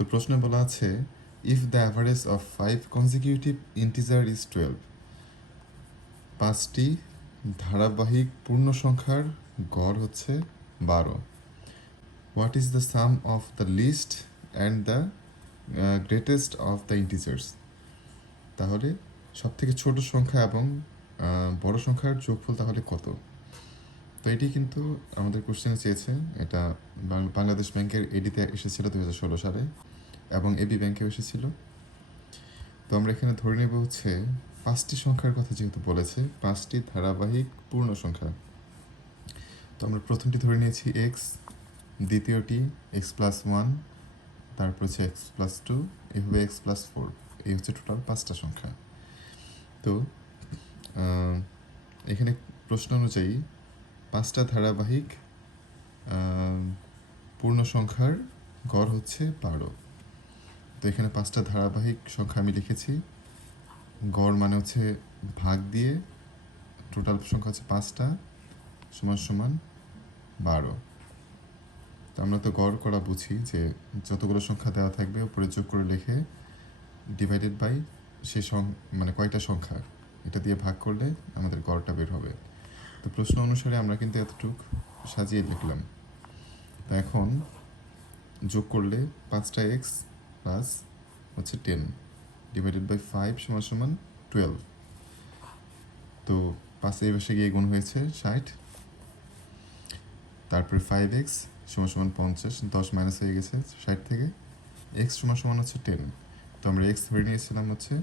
তো প্রশ্নে বলা আছে if the average of 5 consecutive integer is 12, পাঁচটি ধারাবাহিক পূর্ণ সংখ্যার গড় হচ্ছে 12। What is the sum of the list and the greatest of the integers? তাহলে সব থেকে ছোট সংখ্যা এবং বড় সংখ্যার যোগফল তাহলে কত? তো এটি কিন্তু আমাদের কোশ্চেনে চেয়েছে। এটা বাংলাদেশ ব্যাংকের এডিতে এসেছিল 2016 সালে এবং এবি ব্যাংকেও এসেছিল। তো আমরা এখানে ধরে নেব হচ্ছে পাঁচটি সংখ্যার কথা যেহেতু বলেছে, পাঁচটি ধারাবাহিক পূর্ণ সংখ্যা। তো আমরা প্রথমটি ধরে নিয়েছি এক্স, দ্বিতীয়টি এক্স প্লাস ওয়ান, তারপর হচ্ছে এক্স প্লাস টু, এভাবে এক্স প্লাস ফোর। এই হচ্ছে টোটাল পাঁচটা সংখ্যা। তো এখানে প্রশ্ন অনুযায়ী পাঁচটা ধারাবাহিক পূর্ণ সংখ্যার গড় হচ্ছে 12। তো এখানে পাঁচটা ধারাবাহিক সংখ্যা আমি লিখেছি। গড় মানে হচ্ছে ভাগ দিয়ে টোটাল সংখ্যা হচ্ছে পাঁচটা সমান সমান 12। তো আমরা তো গড় করা বুঝি যে যতগুলো সংখ্যা দেওয়া থাকবে উপরে যোগ করে লিখে ডিভাইডেড বাই সে মানে কয়টা সংখ্যা এটা দিয়ে ভাগ করলে আমাদের গড়টা বের হবে। তো প্রশ্ন অনুসারে আমরা কিন্তু এতটুক সাজিয়ে লিখলাম। তো এখন যোগ করলে পাঁচটা এক্স প্লাস হচ্ছে 10 ডিভাইডেড বাই 5 সমান সমান 12। তো পাঁচে এই পাশে গিয়ে গুণ হয়েছে 60, তারপরে 5x সমান সমান 50, 10 মাইনাস হয়ে গেছে 60 থেকে, এক্স সমান সমান হচ্ছে 10। তো আমরা এক্স ধরে নিয়েছিলাম হচ্ছে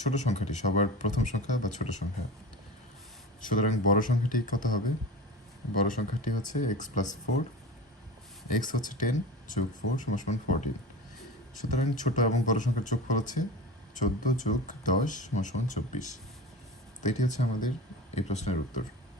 ছোট সংখ্যাটি, সবার প্রথম সংখ্যা বা ছোট সংখ্যা। সুতরাং বড় সংখ্যাটি কত হবে? বড় সংখ্যাটি হচ্ছে এক্স প্লাস 4, এক্স হচ্ছে 10 যোগ 4 সমান সমান 14। সুতরাং ছোট এবং বড় সংখ্যার যোগফল হচ্ছে 14 যোগ 10 সমান সমান 24। তো এটি হচ্ছে আমাদের এই প্রশ্নের উত্তর।